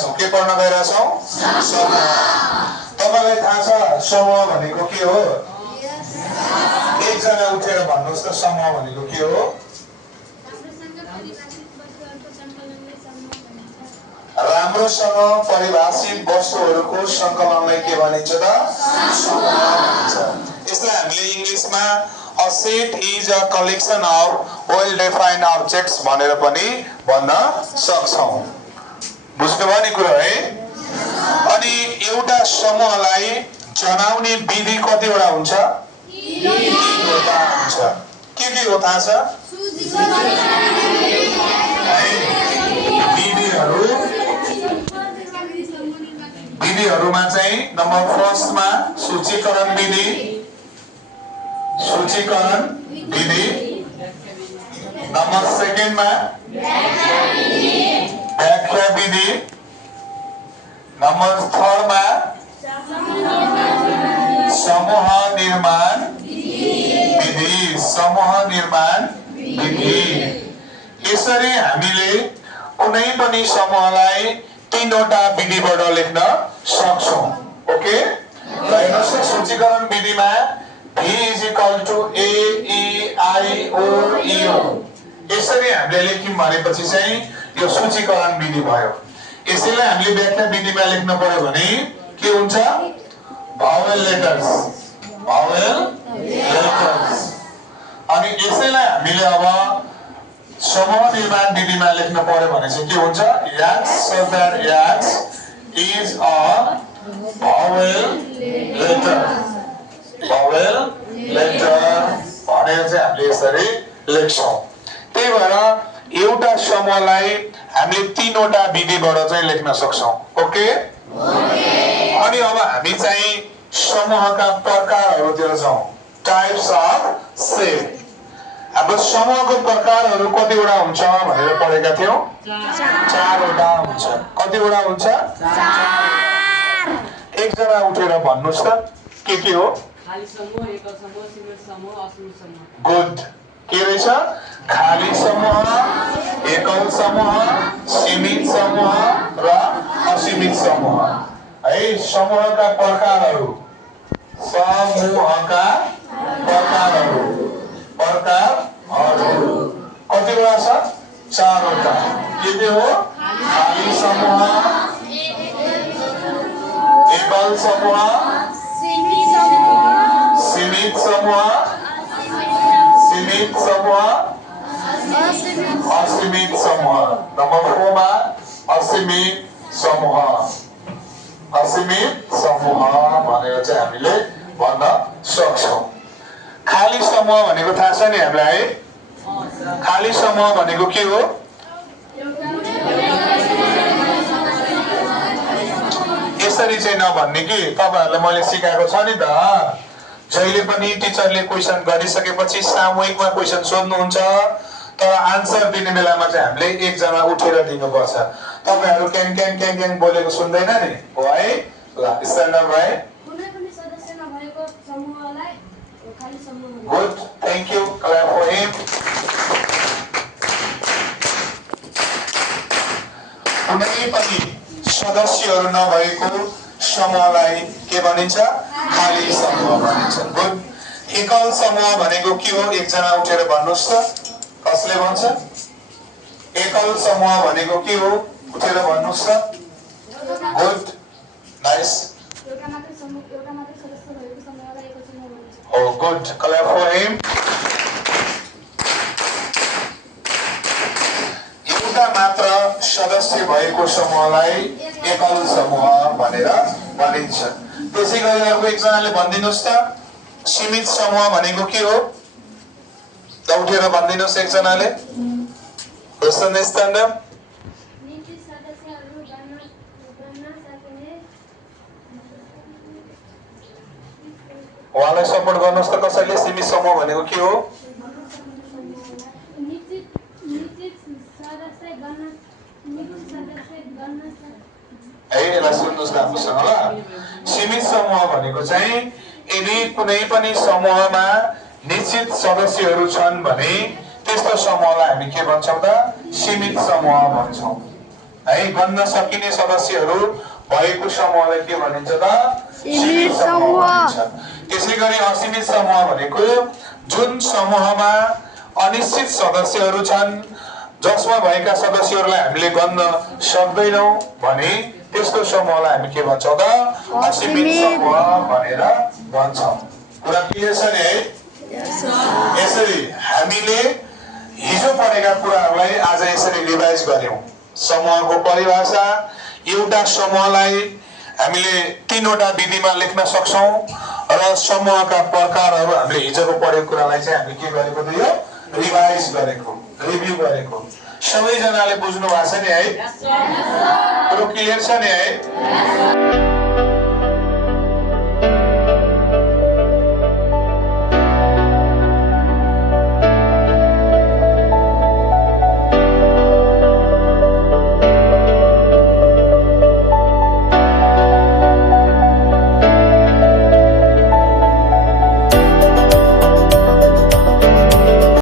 छौं के पढ्न गएका छौं समूह तपाईलाई थाहा छ समूह भनेको के हो एकजना उठेर भन्नुस् त समूह भनेको के हो राम्रोसँग परिभाषित वस्तुहरूको संकलनलाई के भनिन्छ त समूह भनिन्छ यसलाई हामीले इंग्लिशमा a set is a collection of well defined objects भनेर पनि भन्न सक्छौं बुझ्नुभयो नि कुरा है अनि एउटा समूहलाई जनाउने विधि कतिवटा हुन्छ तीनवटा हुन्छ के हो थाहा छ विधिहरुमा चाहिँ नम्बर फर्स्ट मा सूचीकरण विधि नम्बर सेकेन्ड मा व्याख्या विधि नम्बर थर्ड मा समूह निर्माण विधि यसरी हामीले कुनै पनि समूहलाई तीनवटा विधिबाट लेख्न सक्छौं ओके र हेर्नुस् सूचीकरण विधिमा V is equal to A, E, I, O, E, O यसरी हामीले लेख्यौं भनेपछि चाहिँ यो सूचीकरण विधि भयो यसैलाई हामीले व्याख्या विधिमा लेख्न पर्यो भने के हुन्छ भावेल लेटर्स अनि यसैलाई हामीले अब समूह निर्माण विधिमा लेख्न पर्यो भने चाहिँ के हुन्छ X so that X is a vowel letter भनेर चाहिँ हामीले यसरी लेख्छौं त्यही भएर एउटा समूहलाई हामीले तीनवटा विधिबाट चाहिँ लेख्न सक्छौं ओके अनि अब हामी चाहिँ समूहका प्रकारहरुतिर जाउँ टाइप्स अफ सेट हाम्रो समूहको प्रकारहरु कतिवटा हुन्छ भनेर पढेका थियौ चारवटा हुन्छ कतिवटा हुन्छ एकजना उठेर भन्नुस् त के हो खाली समूह एकल समूह सीमित समूह असीमित समूह गुड के रहेछ खाली समूह एकल समूह सीमित समूह र असीमित समूह है समूहका प्रकारहरु कतिवटा छ चारवटा के हो खाली समूह एकल समूह सीमित समूह असीमित समूह नम्बर 4 मा असीमित समूह भनेर चाहिँ हामीले भन्न सक्छौं खाली समूह भनेको थाहा छ नि हामीलाई है खाली समूह भनेको के हो यसरी चाहिँ नभन्ने कि तपाईहरुले मैले सिकाएको छ नि त जहिले पनि टिचरले क्वेशन गरिसकेपछि सामूहिकमा क्वेशन सोध्नुहुन्छ तर आन्सर दिने बेलामा चाहिँ हामीले एकजना उठेर दिनुपर्छ तपाईहरु क्याङ बोलेको सुन्दैन नि हो है ल स्ट्यान्ड अप है कुनै पनि सदस्य नभएको समूहलाई खाली समूह good thank you clap for him कुनै पनि सदस्यहरु नभएको समूहलाई के भनिन्छ खाली समूह भनिन्छ गुड एकल समूह भनेको के हो एकजना उठेर भन्नुस् त कसले भन्छ एकल समूह भनेको के हो उठेर भन्नुस् त गुड नाइस एउटा मात्र सदस्य भएको समूहलाई एकल समूह भनिन्छ oh good clap for him एउटा मात्र सदस्य भएको समूहलाई एकल समूह भनेर भनिन्छ त्यसैगरी अर्को एकजनाले भनिदिनुस् त सीमित समूह भनेको के हो त उठेर भनिदिनुस् एकजनाले क्वेशन स्ट्यान्ड अप निजी सदस्यहरू गर्न सकिने उहाँलाई सपोर्ट गर्नुस् त कसैले सीमित समूह भनेको के हो है यसलाई सुन्नुस् न राम्रोसँग ल सीमित समूह भनेको चाहिँ यदि कुनै पनि समूहमा निश्चित सदस्यहरू छन् भने त्यस्तो समूहलाई हामी के भन्छौं त सीमित समूह भन्छौं है गन्न सकिने सदस्यहरू भएको समूहलाई के भनिन्छ त? सीमित समूह। भनिन्छ। त्यसै गरी असीमित समूह भनेको जुन समूहमा अनिश्चित सदस्यहरू छन्, जसमा भएका सदस्यहरूलाई हामीले गन्न सक्दैनौँ भने त्यस्तो समूहलाई हामी के भन्छौँ त? असीमित समूह भनेर भन्छौँ। कुरा क्लियर छ नि है? यसरी हामीले हिजो पढेका कुराहरूलाई आज यसरी रिभाइज गर्यौं। समूहको परिभाषा, एउटा समूहलाई हामीले 3 वटा विधिमा लेख्न सक्छौं र समूहका प्रकारहरू हामीले हिजोको पढेको कुरालाई चाहिँ हामी के गरेको थियो? रिभाइज गरेको, रिभ्यू गरेको। सबैजनाले बुझ्नु भएको छ नि है? कुरो क्लियर छ नि है?